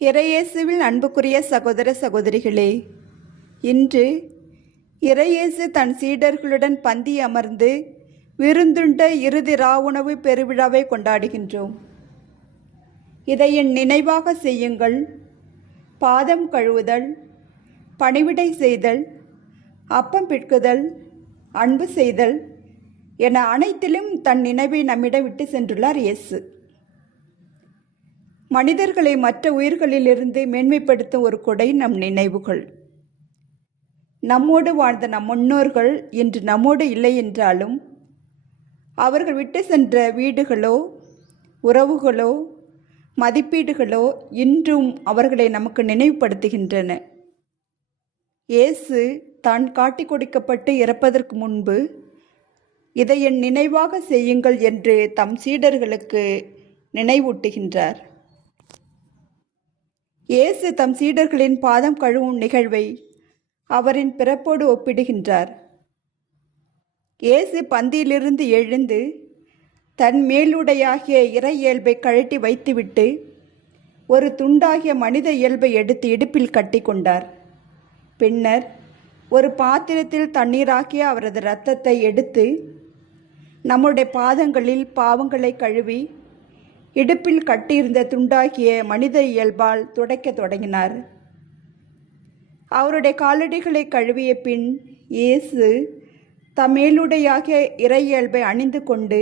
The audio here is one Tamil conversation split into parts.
இறையேசுவில் அன்புக்குரிய சகோதர சகோதரிகளே, இன்று இறையேசு தன் சீடர்களுடன் பந்தி அமர்ந்து விருந்துண்ட இறுதி ராவுணவு பெருவிழாவை கொண்டாடுகின்றோம். இதை என் நினைவாக செய்யுங்கள். பாதம் கழுவுதல், பணிவிடை செய்தல், அப்பம் பிட்குதல், அன்பு செய்தல் என அனைத்திலும் தன் நினைவை நம்மிடம் விட்டு சென்றுள்ளார் இயேசு. மனிதர்களை மற்ற உயிர்களிலிருந்து மேன்மைப்படுத்தும் ஒரு கொடை நம் நினைவுகள். நம்மோடு வாழ்ந்த நம் முன்னோர்கள் இன்று நம்மோடு இல்லை என்றாலும் அவர்கள் விட்டு சென்ற வீடுகளோ உறவுகளோ மதிப்பீடுகளோ இன்றும் அவர்களை நமக்கு நினைவுபடுத்துகின்றன. இயேசு தான் காட்டிக் கொடுக்கப்பட்டு இறப்பதற்கு முன்பு இதை என் நினைவாக செய்யுங்கள் என்று தம் சீடர்களுக்கு நினைவூட்டுகின்றார். இயேசு தம் சீடர்களின் பாதம் கழுவும் நிகழ்வை அவரின் பிறப்போடு ஒப்பிடுகின்றார். இயேசு பந்தியிலிருந்து எழுந்து தன் மேலுடையாகிய இறை இயல்பை கழட்டி வைத்துவிட்டு ஒரு துண்டாகிய மனித இயல்பை எடுத்து இடுப்பில் கட்டி கொண்டார். பின்னர் ஒரு பாத்திரத்தில் தண்ணீராக்கிய அவரது இரத்தத்தை எடுத்து நம்முடைய பாதங்களில் பாவங்களை கழுவி இடுப்பில் கட்டியிருந்த துண்டாகிய மனித இயல்பால் துடைக்க தொடங்கினார். அவருடைய காலடிகளை கழுவிய பின் இயேசு தம்மேலுடையாகிய இறை இயல்பை அணிந்து கொண்டு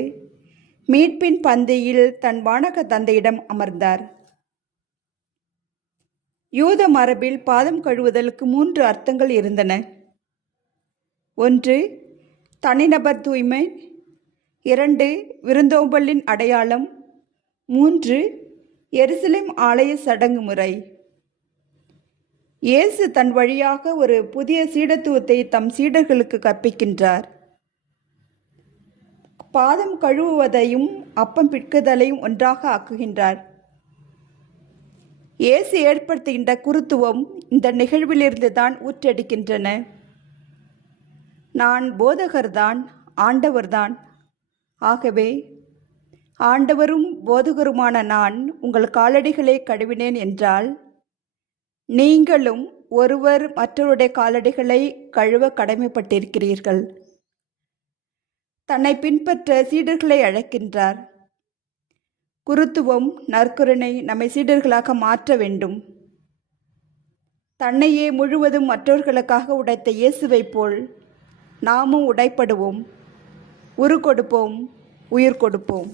மீட்பின் பந்தியில் தன் வானக தந்தையிடம் அமர்ந்தார். யூத மரபில் பாதம் கழுவுதலுக்கு 3 அர்த்தங்கள் இருந்தன. 1. தனிநபர் தூய்மை. 2. விருந்தோம்பலின் அடையாளம். 3. எருசலேம் ஆலய சடங்கு முறை. இயேசு தன் வழியாக ஒரு புதிய சீடத்துவத்தை தம் சீடர்களுக்கு கற்பிக்கின்றார். பாதம் கழுவுவதையும் அப்பம் பிட்குதலையும் ஒன்றாக ஆக்குகின்றார். இயேசு ஏற்படுத்துகின்ற குருத்துவம் இந்த நிகழ்விலிருந்து தான் ஊற்றெடுக்கின்றன. நான் போதகர்தான், ஆண்டவர்தான். ஆகவே ஆண்டவரும் போதகருமான நான் உங்கள் காலடிகளை கழுவினேன் என்றால் நீங்களும் ஒருவர் மற்றவருடைய காலடிகளை கழுவ கடமைப்பட்டிருக்கிறீர்கள். தன்னை பின்பற்ற சீடர்களை அழைக்கின்றார். குருத்துவம் நற்கருணை நம்மை சீடர்களாக மாற்ற வேண்டும். தன்னையே முழுவதும் மற்றவர்களுக்காக உடைத்த இயேசுவை போல் நாமும் உடைப்படுவோம், உரு கொடுப்போம், உயிர் கொடுப்போம்.